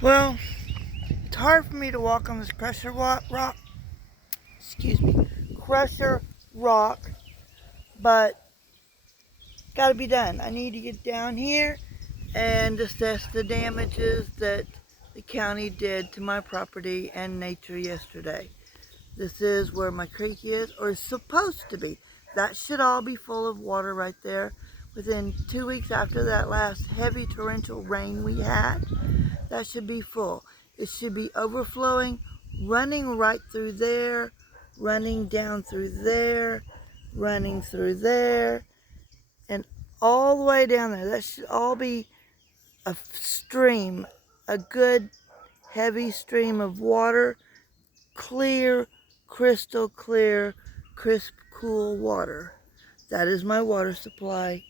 Well, it's hard for me to walk on this crusher rock. Excuse me, crusher rock, but gotta be done. I need to get down here and assess the damages that the county did to my property and nature yesterday. This is where my creek is, or is supposed to be. That should all be full of water right there. Within 2 weeks after that last heavy torrential rain we had, that should be full. It should be overflowing, running right through there, running down through there, running through there, and all the way down there. That should all be a stream, a good heavy stream of water, clear, crystal clear, crisp, cool water. That is my water supply.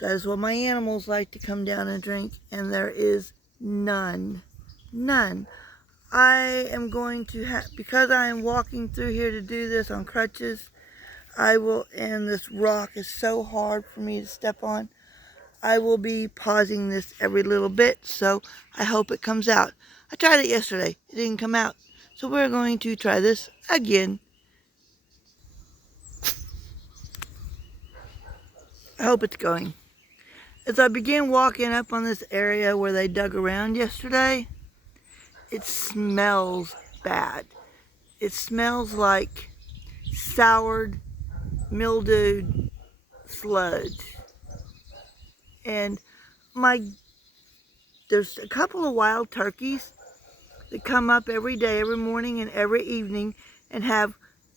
That is what my animals like to come down and drink, and there is none. None. I am going to because I am walking through here to do this on crutches, and this rock is so hard for me to step on, I will be pausing this every little bit, so I hope it comes out. I tried it yesterday. It didn't come out. So we're going to try this again. I hope it's going. As I begin walking up on this area where they dug around yesterday, it smells bad. It smells like soured, mildewed sludge. And there's a couple of wild turkeys that come up every day, every morning and every evening, and have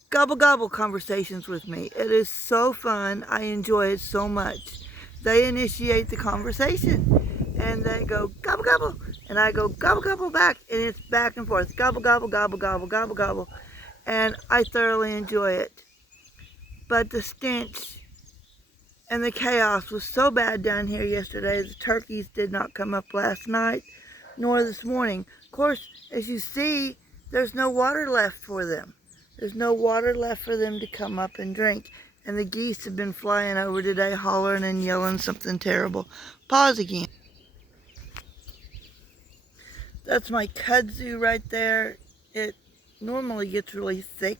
gobble gobble conversations with me. It is so fun. I enjoy it so much. They initiate the conversation and they go gobble gobble, and I go gobble gobble back, and it's back and forth, gobble gobble gobble gobble gobble gobble, and I thoroughly enjoy it. But the stench and the chaos was so bad down here yesterday. The turkeys did not come up last night nor this morning. Of course, as you see, there's no water left for them. There's no water left for them to come up and drink. And the geese have been flying over today, hollering and yelling something terrible. Pause again. That's my kudzu right there. It normally gets really thick,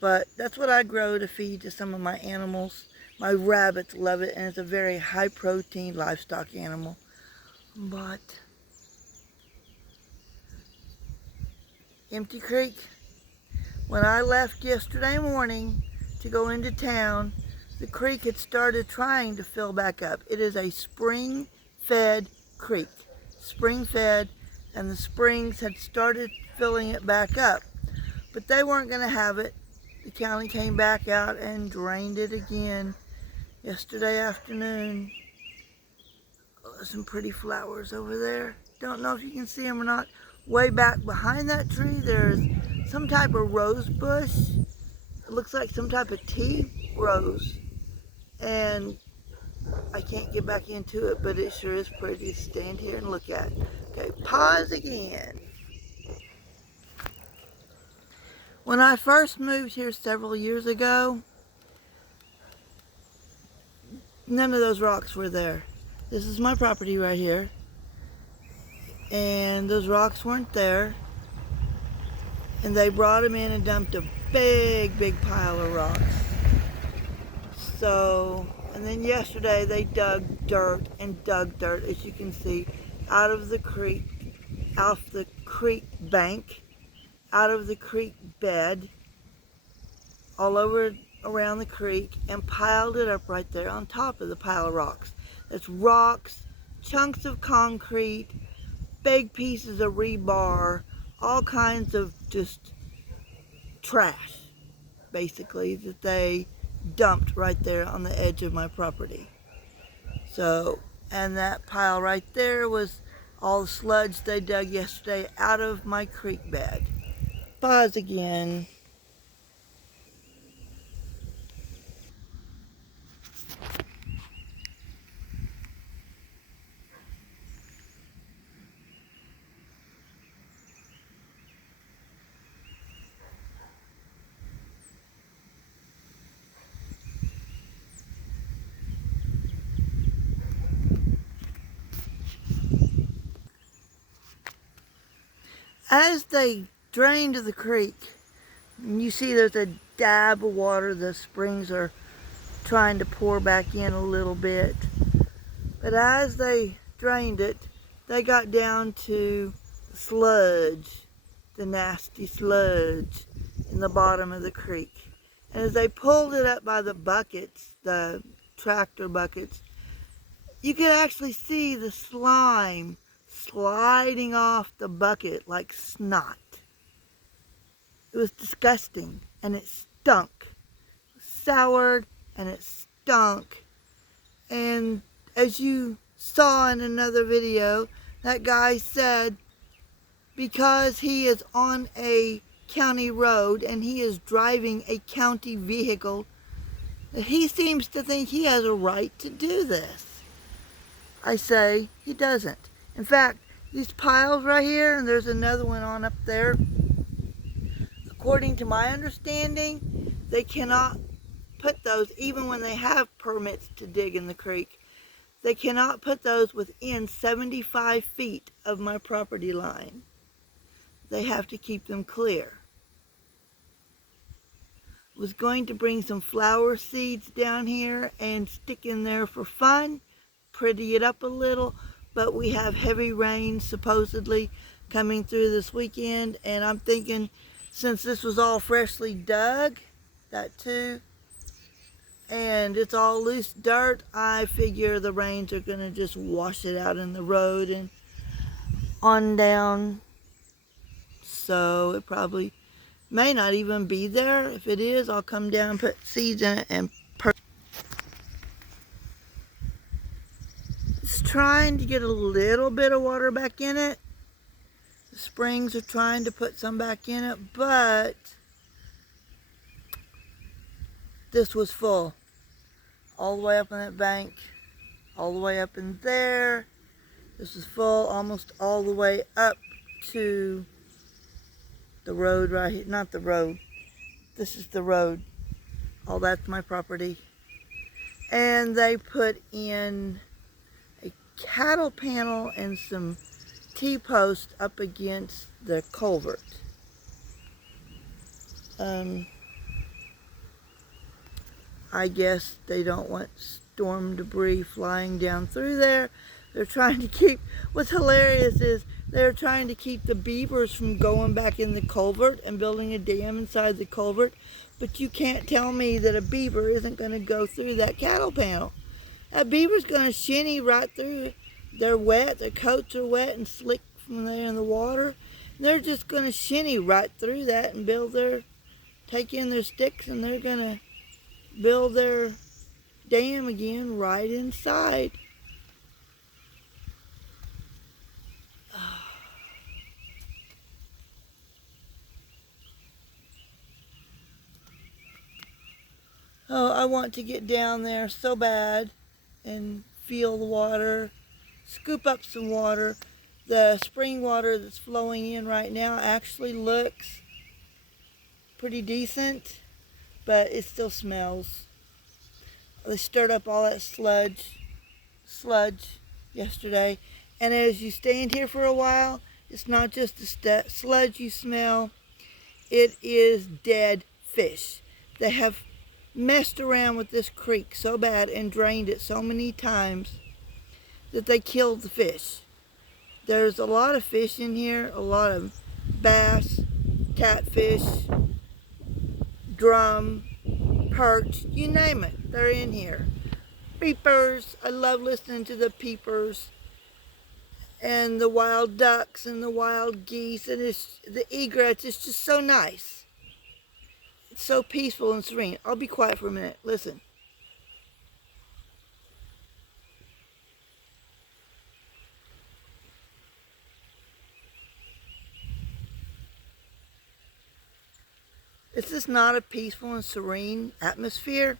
but that's what I grow to feed to some of my animals. My rabbits love it, and it's a very high protein livestock animal. But Empty Creek, when I left yesterday morning to go into town, the creek had started trying to fill back up. It is a spring-fed creek. Spring-fed, and the springs had started filling it back up. But they weren't going to have it. The county came back out and drained it again yesterday afternoon. Oh, there's some pretty flowers over there. Don't know if you can see them or not. Way back behind that tree, there's some type of rose bush. It looks like some type of tea rose. And I can't get back into it, but it sure is pretty to stand here and look at. Okay, pause again. When I first moved here several years ago, none of those rocks were there. This is my property right here. And those rocks weren't there. And they brought them in and dumped a big, big pile of rocks. So, and then yesterday they dug dirt, as you can see, out of the creek, off the creek bank, out of the creek bed, all over around the creek, and piled it up right there on top of the pile of rocks. That's rocks, chunks of concrete, big pieces of rebar, all kinds of just trash, basically, that they dumped right there on the edge of my property. So, and that pile right there was all the sludge they dug yesterday out of my creek bed. Pause again. As they drained the creek, and you see there's a dab of water, the springs are trying to pour back in a little bit. But as they drained it, they got down to sludge, the nasty sludge in the bottom of the creek. And as they pulled it up by the buckets, the tractor buckets, you could actually see the slime sliding off the bucket like snot. It was disgusting, and it stunk. It was soured, and it stunk. And as you saw in another video, that guy said because he is on a county road and he is driving a county vehicle, he seems to think he has a right to do this. I say he doesn't. In fact, these piles right here, and there's another one on up there, according to my understanding, they cannot put those, even when they have permits to dig in the creek, they cannot put those within 75 feet of my property line. They have to keep them clear. Was going to bring some flower seeds down here and stick in there for fun, pretty it up a little, but we have heavy rain supposedly coming through this weekend, and I'm thinking since this was all freshly dug, that too, and it's all loose dirt, I figure the rains are going to just wash it out in the road and on down. So it probably may not even be there. If it is, I'll come down and put seeds in it and it's trying to get a little bit of water back in it. The springs are trying to put some back in it, but this was full. All the way up on that bank, all the way up in there. This was full almost all the way up to the road right here. Not the road. This is the road. All that's my property. And they put in a cattle panel and some T-posts up against the culvert. I guess they don't want storm debris flying down through there. They're trying to keep, what's hilarious is they're trying to keep the beavers from going back in the culvert and building a dam inside the culvert. But you can't tell me that a beaver isn't going to go through that cattle panel. That beaver's going to shinny right through. They're wet, their coats are wet and slick from there in the water. They're just going to shinny right through that and take in their sticks, and they're going to build their dam again right inside. Oh, I want to get down there so bad and feel the water, scoop up some water. The spring water that's flowing in right now actually looks pretty decent, but it still smells. They stirred up all that sludge yesterday, and as you stand here for a while, it's not just the sludge you smell, it is dead fish. They have messed around with this creek so bad and drained it so many times that they killed the fish. There's a lot of fish in here, a lot of bass, catfish, drum, perch, you name it, they're in here. Peepers, I love listening to the peepers, and the wild ducks and the wild geese, and the egrets. It's just so nice. It's so peaceful and serene. I'll be quiet for a minute. Listen. It's just not a peaceful and serene atmosphere,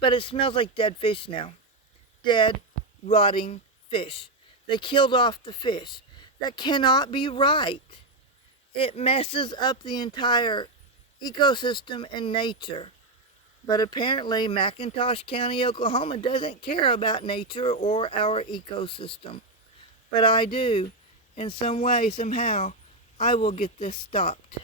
but it smells like dead fish now. Dead, rotting fish. They killed off the fish. That cannot be right. It messes up the entire ecosystem and nature. But apparently McIntosh County, Oklahoma doesn't care about nature or our ecosystem. But I do, in some way, somehow. I will get this stopped.